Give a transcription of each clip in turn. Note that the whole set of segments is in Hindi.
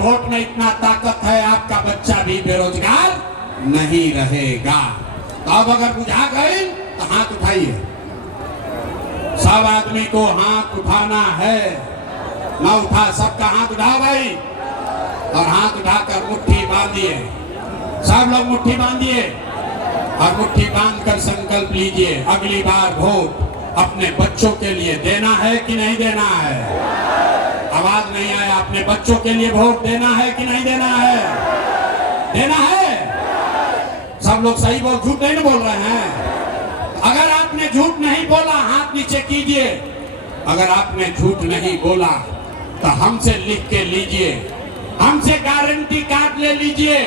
वोट में इतना ताकत है, आपका बच्चा भी बेरोजगार नहीं रहेगा। तो अब अगर बुझा गए तो हाथ उठाइए। सब आदमी को हाथ उठाना है, ना उठा सबका हाथ उठाओ भाई, और हाथ उठाकर मुट्ठी बांधिए। सब लोग मुट्ठी बांधिए और मुट्ठी बांधकर संकल्प लीजिए, अगली बार वोट अपने बच्चों के लिए देना है कि नहीं देना है। आवाज नहीं आया, अपने बच्चों के लिए वोट देना है कि नहीं देना है? देना है। सब लोग सही बोल, झूठ नहीं बोल रहे हैं। अगर आपने झूठ नहीं बोला हाथ नीचे कीजिए। अगर आपने झूठ नहीं बोला तो हमसे लिख के लीजिए, हमसे गारंटी कार्ड ले लीजिए।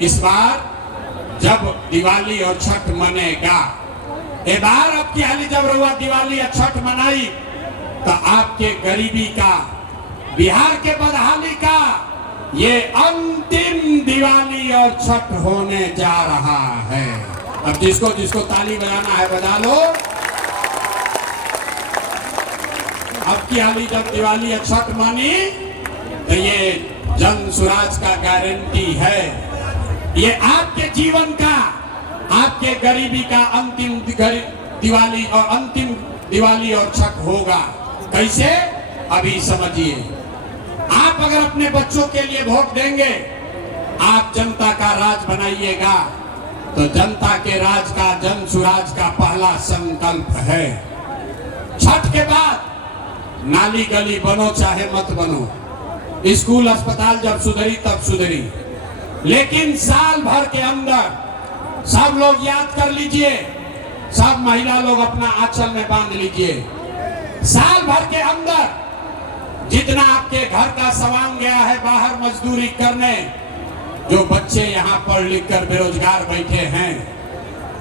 इस बार जब दिवाली और छठ मनेगा, एक बार अब की हाली जब रहुआ दिवाली और छठ मनाई तो आपके गरीबी का, बिहार के बदहाली का ये अंतिम दिवाली और छठ होने जा रहा है। अब जिसको जिसको ताली बजाना है बजा लो। अब की हाली जब दिवाली और छठ मानी तो ये जन स्वराज का गारंटी है। ये आपके जीवन का, आपके गरीबी का अंतिम दिवाली और अंतिम दिवाली और छठ होगा। कैसे? अभी समझिए। आप अगर अपने बच्चों के लिए वोट देंगे, आप जनता का राज बनाइएगा, तो जनता के राज का, जन सुराज का पहला संकल्प है। छठ के बाद नाली गली बनो चाहे मत बनो, स्कूल अस्पताल जब सुधरी तब सुधरी, लेकिन साल भर के अंदर सब लोग याद कर लीजिए, सब महिला लोग अपना आंचल में बांध लीजिए, साल भर के अंदर जितना आपके घर का सामान गया है बाहर मजदूरी करने, जो बच्चे यहाँ पढ़ लिख कर बेरोजगार बैठे हैं,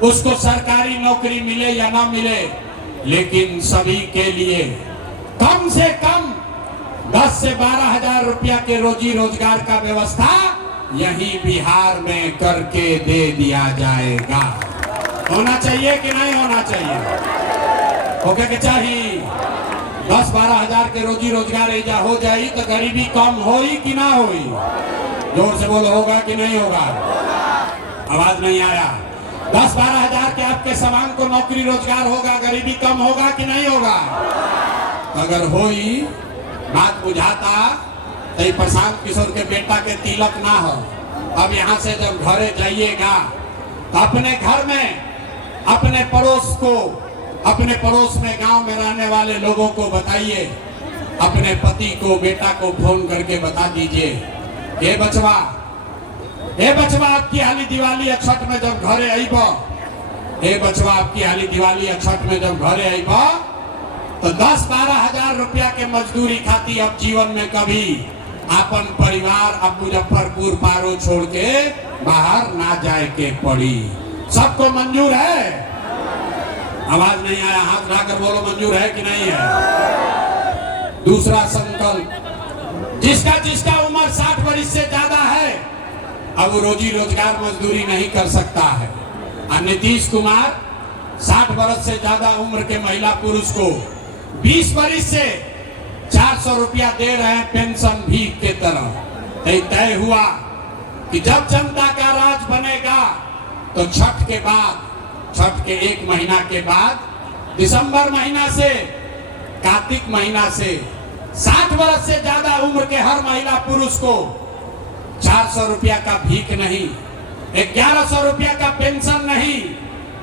उसको सरकारी नौकरी मिले या ना मिले, लेकिन सभी के लिए कम से कम 10 से 12 हजार रुपया के रोजी रोजगार का व्यवस्था यही बिहार में करके दे दिया जाएगा। होना चाहिए कि नहीं होना चाहिए? होके के चाहिए। 10-12 हजार के रोजी रोजगार ऐजा हो जाए तो गरीबी कम होई कि ना होई? जोर से बोलो, होगा कि नहीं होगा? आवाज नहीं आया। 10-12 हजार के आपके सामान को नौकरी रोजगार होगा, गरीबी कम होगा कि नहीं होगा? अगर होई बात बुझाता तो प्रशांत किशोर के बेटा के तिलक ना हो। अब यहाँ से जब घरे जाइएगा तो अपने घर में, अपने पड़ोस को, अपने पड़ोस में गांव में रहने वाले लोगों को बताइए, अपने पति को, बेटा को फोन करके बता दीजिए, ये बचवा आपकी हाली दिवाली या छठ में जब घरे आईब, ये बचवा आपकी हाली दिवाली या छठ में जब घरे आईब तो 10-12 हजार रुपया के मजदूरी खाती अब जीवन में कभी अपन परिवार अब मुजफ्फरपुर पारो छोड़ के बाहर ना जाए के पड़ी। सबको मंजूर है? आवाज नहीं आया, हाथ उठाकर बोलो मंजूर है कि नहीं है? दूसरा संकल्प, जिसका उम्र 60 वर्ष से ज्यादा है अब वो रोजी रोजगार मजदूरी नहीं कर सकता है। और नीतीश कुमार 60 वर्ष से ज्यादा उम्र के महिला पुरुष को 20 वर्ष से 400 रुपया दे रहे हैं पेंशन भीख के तरह। तय हुआ कि जब जनता का राज बनेगा तो छठ के बाद, छठ के 1 महीना के बाद, दिसंबर महीना से कार्तिक महीना से 60 वर्ष से ज्यादा उम्र के हर महिला पुरुष को 400 रुपया का भीख नहीं, 1100 रुपया का पेंशन नहीं,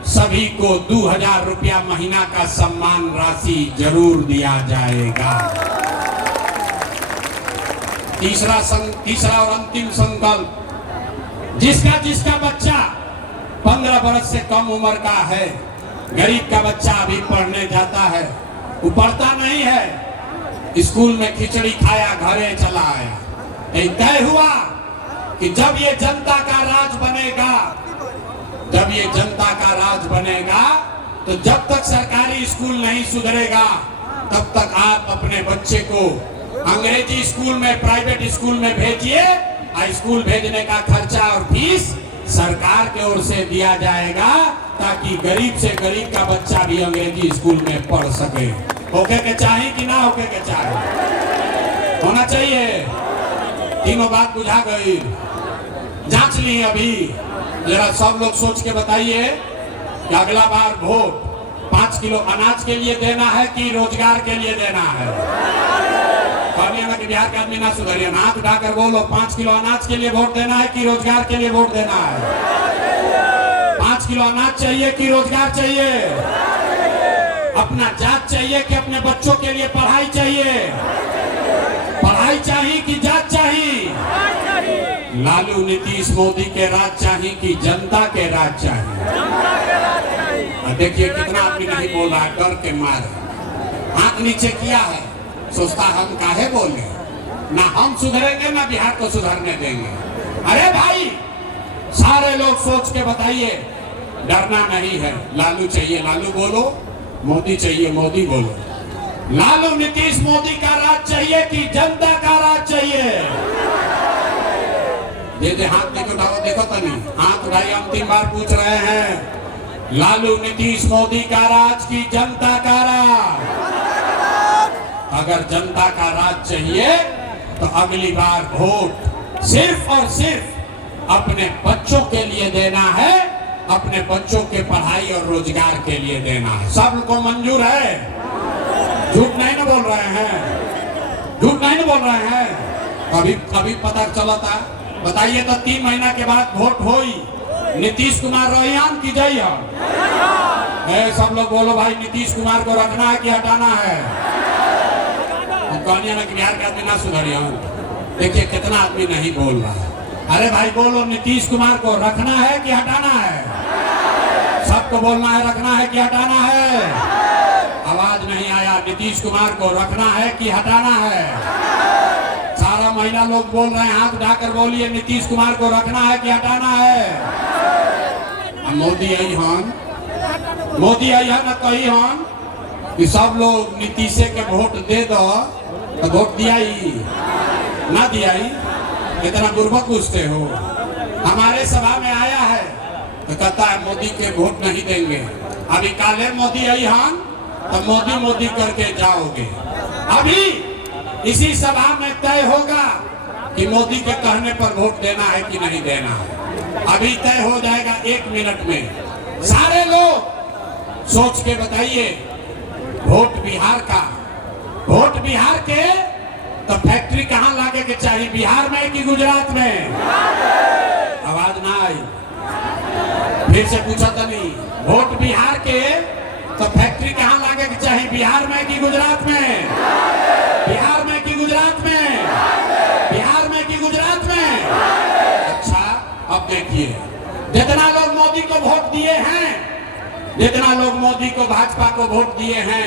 सभी को 2000 रुपया महीना का सम्मान राशि जरूर दिया जाएगा। तीसरा और अंतिम संकल्प, जिसका बच्चा 15 वर्ष से कम उम्र का है, गरीब का बच्चा अभी पढ़ने जाता है, वो पढ़ता नहीं है, स्कूल में खिचड़ी खाया घरे चला आया। तय हुआ कि जब ये जनता का राज बनेगा, जब ये जनता का राज बनेगा तो जब तक सरकारी स्कूल नहीं सुधरेगा तब तक आप अपने बच्चे को अंग्रेजी स्कूल में, प्राइवेट स्कूल में भेजिए। स्कूल भेजने का खर्चा और फीस सरकार की ओर से दिया जाएगा ताकि गरीब से गरीब का बच्चा भी अंग्रेजी स्कूल में पढ़ सके। होके के चाहिए कि ना होके के चाहिए? होना चाहिए। तीनों बात बुझा गई, जांच ली अभी। जरा सब लोग सोच के बताइए कि अगला बार वोट 5 किलो अनाज के लिए देना है कि रोजगार के लिए देना है? कहने कि बिहार के आदमी ना सुधरिए, हाथ उठाकर बोलो, 5 किलो अनाज के लिए वोट देना है कि रोजगार के लिए वोट देना है? 5 किलो अनाज चाहिए कि रोजगार चाहिए? अपना जात चाहिए कि अपने बच्चों के लिए पढ़ाई चाहिए? पढ़ाई चाहिए कि जात चाहिए? लालू नीतीश मोदी के राज चाहिए कि जनता के राज चाहिए? देखिए कितना आदमी नहीं बोल रहा है, डर के मारे हाथ नीचे किया है, सोचता हम काहे बोले, ना हम सुधरेंगे ना बिहार को सुधरने देंगे। अरे भाई सारे लोग सोच के बताइए, डरना नहीं है। लालू चाहिए लालू बोलो, मोदी चाहिए मोदी बोलो। लालू नीतीश मोदी का राज चाहिए कि जनता का राज चाहिए? दे हाथ नहीं उठाओ, देखो तो नहीं हाथ उठाइए, अंतिम बार पूछ रहे हैं, लालू नीतीश मोदी का राज की जनता का राज? अगर जनता का राज चाहिए तो अगली बार वोट सिर्फ और सिर्फ अपने बच्चों के लिए देना है, अपने बच्चों के पढ़ाई और रोजगार के लिए देना है। सबको मंजूर है? झूठ नहीं ना बोल रहे हैं, झूठ नहीं ना बोल रहे हैं। कभी कभी पता चला था, बताइए तो 3 महीना के बाद वोट होई, नीतीश कुमार रहियान की जय हम? सब लोग बोलो भाई, नीतीश कुमार को रखना है कि हटाना है? कहनिया ना कि बिहार के आदमी ना सुधरिया। देखिए कितना आदमी नहीं बोल रहा है। अरे भाई बोलो, नीतीश कुमार को रखना है कि हटाना है? सबको बोलना है रखना है कि हटाना है? आवाज नहीं आया। नीतीश कुमार को रखना है कि हटाना है? सारा महिला लोग बोल रहे हैं, हाथ उठाकर बोलिए, नीतीश कुमार को रखना है कि हटाना है? मोदी आई हन, मोदी आई हन कही हन कि सब लोग नीतीश के वोट दे दो, तो वोट दिया ही ना दिया ही? इतना बुर्बक पूछते हो। हमारे सभा में आया है तो कहता है मोदी के वोट नहीं देंगे। अभी काले मोदी आई हन तो मोदी मोदी करके जाओगे। अभी इसी सभा में तय होगा कि मोदी के कहने पर वोट देना है कि नहीं देना है। अभी तय हो जाएगा 1 मिनट में। सारे लोग सोच के बताइए, वोट बिहार का, वोट बिहार के तो फैक्ट्री कहाँ लागे के चाहिए, बिहार में कि गुजरात में? आवाज ना आई, फिर से पूछा था नहीं। वोट बिहार के तो फैक्ट्री कहाँ लागे के चाहिए, बिहार में कि गुजरात में? बिहार में कि गुजरात में? बिहार में कि गुजरात में? अच्छा अब देखिए, जितना लोग मोदी को वोट दिए हैं, जितना लोग मोदी को भाजपा को वोट दिए हैं,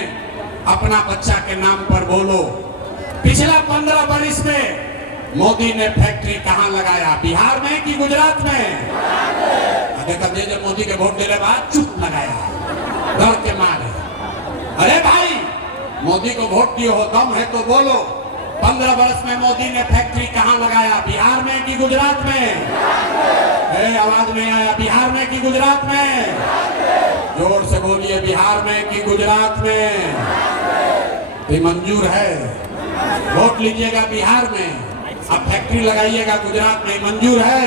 अपना बच्चा के नाम पर बोलो, पिछला 15 वर्ष में मोदी ने फैक्ट्री कहाँ लगाया, बिहार में कि गुजरात में? देखा दे जब मोदी के वोट देने बाद चुप लगाया डर के मारे। अरे भाई मोदी को वोट दिए हो, दम है तो बोलो, 15 वर्ष में मोदी ने फैक्ट्री कहाँ लगाया, बिहार में कि गुजरात में? आवाज नहीं आया। बिहार में कि गुजरात में? जोर से बोलिए, बिहार में कि गुजरात में? ये मंजूर है? वोट लीजिएगा बिहार में, अब फैक्ट्री लगाइएगा गुजरात में, मंजूर है?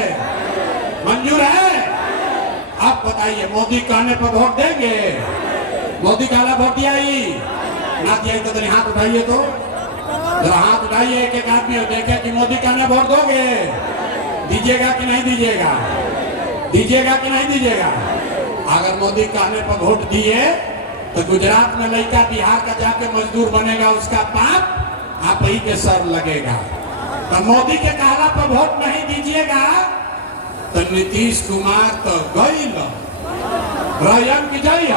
मंजूर है? आप बताइए, मोदी कहने पर वोट देंगे? मोदी कहला वोट दिया ही ना दिया तो हाथ उठाइए, तो जरा हाथ उठाइए एक एक आदमी, देखे कि मोदी कहने वोट दोगे, दीजिएगा कि नहीं दीजिएगा? दीजिएगा कि नहीं दीजिएगा? अगर मोदी कहने पर वोट दिए तो गुजरात में लड़का बिहार का जाके मजदूर बनेगा, उसका पाप आप ही के सर लगेगा। तो मोदी के कहला पर वोट नहीं दीजिएगा तो नीतीश कुमार तो गई रयन की जय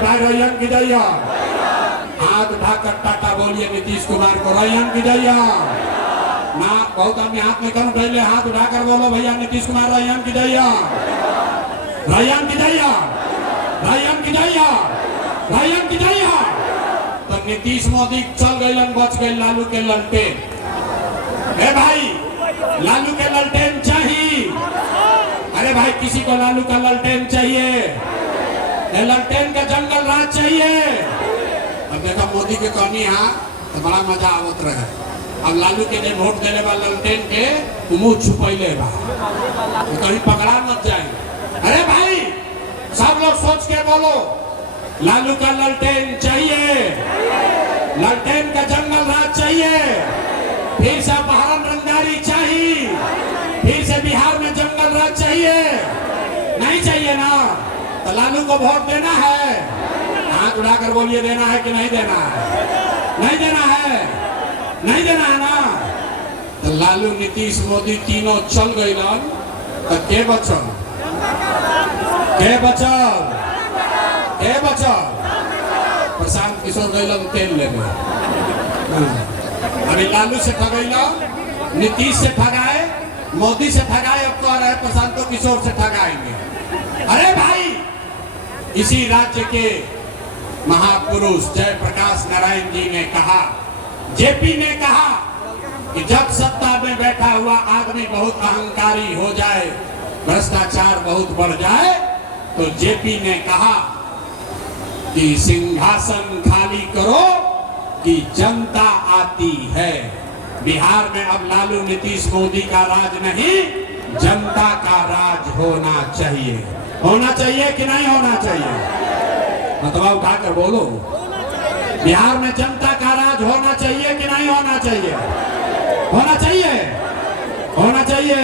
भाई, रयन की जय। हाथ उठाकर टाटा बोलिए नीतीश कुमार को, रयन की जय। ना बहुत आदमी हाथ में कम पहले हाथ उठाकर बोलो भैया नीतीश कुमार रयन की जय, रयन की जय, रयन की जय, रयन की जय। तो नीतीश मोदी चल गए, बच गए लालू के ललटेन। ए भाई लालू के ललटेन चाहिए? अरे भाई किसी को लालू का ललटेन चाहिए? ललटेन का जंगल राज चाहिए? अब देखा मोदी के कहनी हाँ तो बड़ा मजा आवत रहे। अब लालू के लिए वोट देने वाला ललटेन के मुंह छुपैले बा, कहीं पकड़ा मत जाए। अरे भाई सब लोग सोच के बोलो, लालू का ललटेन चाहिए, ललटेन का जंगल राज चाहिए, फिर से बहरन रंगदारी चाहिए, फिर से बिहार में जंगल राज चाहिए, नहीं चाहिए ना? तो लालू को वोट देना है, हाथ उठाकर बोलिए देना है कि नहीं देना है? नहीं देना है, नहीं देना है ना? तो लालू नीतीश मोदी तीनों चल गई ना, तो के बचल? के बचल? के बचल? प्रशांत किशोर गैलन तेल लेने। अभी लालू से ठगैला, नीतीश से ठगाए, मोदी से ठगाए, अब कह रहे प्रशांत किशोर से ठगाएंगे। अरे भाई इसी राज्य के महापुरुष जयप्रकाश नारायण जी ने कहा, जेपी ने कहा कि जब सत्ता में बैठा हुआ आदमी बहुत अहंकारी हो जाए, भ्रष्टाचार बहुत बढ़ जाए, तो जेपी ने कहा कि सिंहासन खाली करो कि जनता आती है। बिहार में अब लालू नीतीश मोदी का राज नहीं, जनता का राज होना चाहिए। होना चाहिए कि नहीं होना चाहिए? मतलब उठाकर बोलो, बिहार में जनता का राज होना चाहिए कि नहीं होना चाहिए? होना चाहिए, होना चाहिए।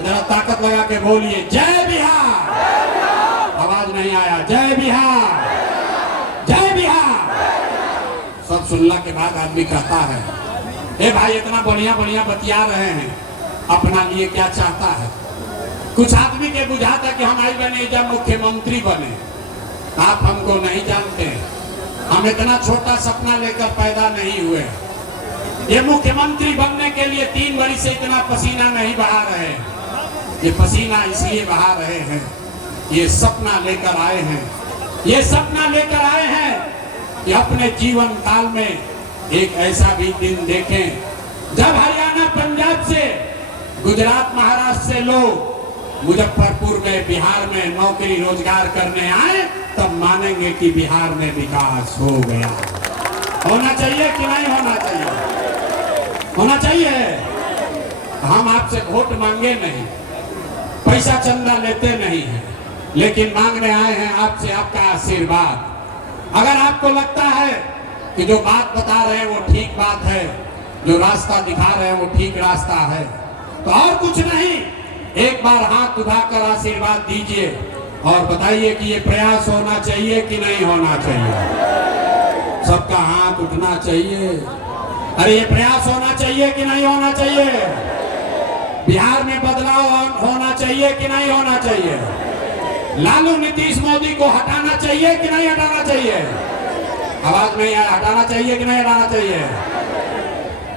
जरा ताकत लगा के बोलिए जय बिहार। आवाज नहीं आया, जय बिहार, जय बिहार। सब सुनने के बाद आदमी कहता है, ए भाई इतना बढ़िया बढ़िया बतिया रहे हैं, अपना लिए क्या चाहता है? कुछ आदमी के बुझाता कि हम आई बने जब मुख्यमंत्री बने, आप हमको नहीं जानते, हम इतना छोटा सपना लेकर पैदा नहीं हुए। ये मुख्यमंत्री बनने के लिए 3 वर्ष से इतना पसीना नहीं बहा रहे, ये पसीना इसलिए बहा रहे हैं, ये सपना लेकर आए हैं, ये सपना लेकर आए हैं कि अपने जीवन काल में एक ऐसा भी दिन देखें जब हरियाणा पंजाब से, गुजरात महाराष्ट्र से लोग मुजफ्फरपुर में, बिहार में नौकरी रोजगार करने आए, तब मानेंगे कि बिहार में विकास हो गया। होना चाहिए कि नहीं होना चाहिए? होना चाहिए। हम आपसे वोट मांगे नहीं, पैसा चंदा लेते नहीं हैं, लेकिन मांगने आए हैं आपसे आपका आशीर्वाद। अगर आपको लगता है कि जो बात बता रहे हैं वो ठीक बात है, जो रास्ता दिखा रहे हैं वो ठीक रास्ता है, तो और कुछ नहीं, एक बार हाथ उठाकर आशीर्वाद दीजिए और बताइए कि ये प्रयास होना चाहिए कि नहीं होना चाहिए। सबका हाथ उठना चाहिए। अरे ये प्रयास होना चाहिए कि नहीं होना चाहिए? बिहार में बदलाव होना चाहिए कि नहीं होना चाहिए? लालू नीतीश मोदी को हटाना चाहिए कि नहीं हटाना चाहिए? आवाज नहीं आया, हटाना चाहिए कि नहीं हटाना चाहिए?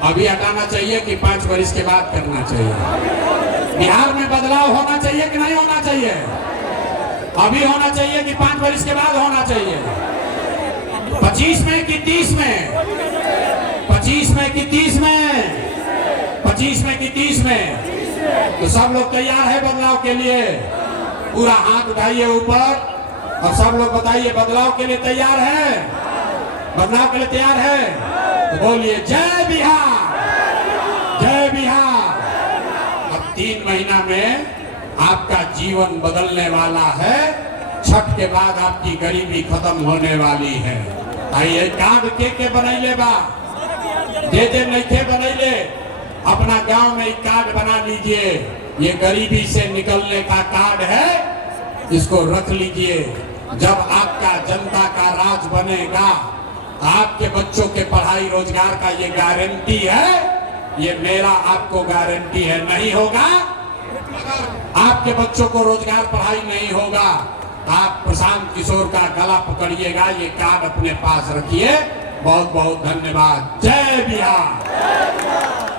अभी हटाना चाहिए कि 5 वर्ष के बाद करना चाहिए? बिहार में बदलाव होना चाहिए कि नहीं होना चाहिए? अभी होना चाहिए कि 5 वर्ष के बाद होना चाहिए? 25 में कि 30 में? 25 में कि 30 में? 25 में कि 30 में? तो सब लोग तैयार है बदलाव के लिए? पूरा हाथ उठाइए ऊपर और सब लोग बताइए बदलाव के लिए तैयार है? बदलाव के लिए तैयार है? तो बोलिए जय बिहार, जय बिहार। अब 3 महीना में आपका जीवन बदलने वाला है। छठ के बाद आपकी गरीबी खत्म होने वाली है। आइए कार्ड के बनैले बा, दे नहीं थे बनैले, अपना गांव में कार्ड बना लीजिए। ये गरीबी से निकलने का कार्ड है, इसको रख लीजिए। जब आपका जनता का राज बनेगा, आपके बच्चों के पढ़ाई रोजगार का ये गारंटी है, ये मेरा आपको गारंटी है। नहीं होगा, आपके बच्चों को रोजगार पढ़ाई नहीं होगा, आप प्रशांत किशोर का गला पकड़िएगा, ये कार्ड अपने पास रखिए। बहुत बहुत धन्यवाद। जय बिहार।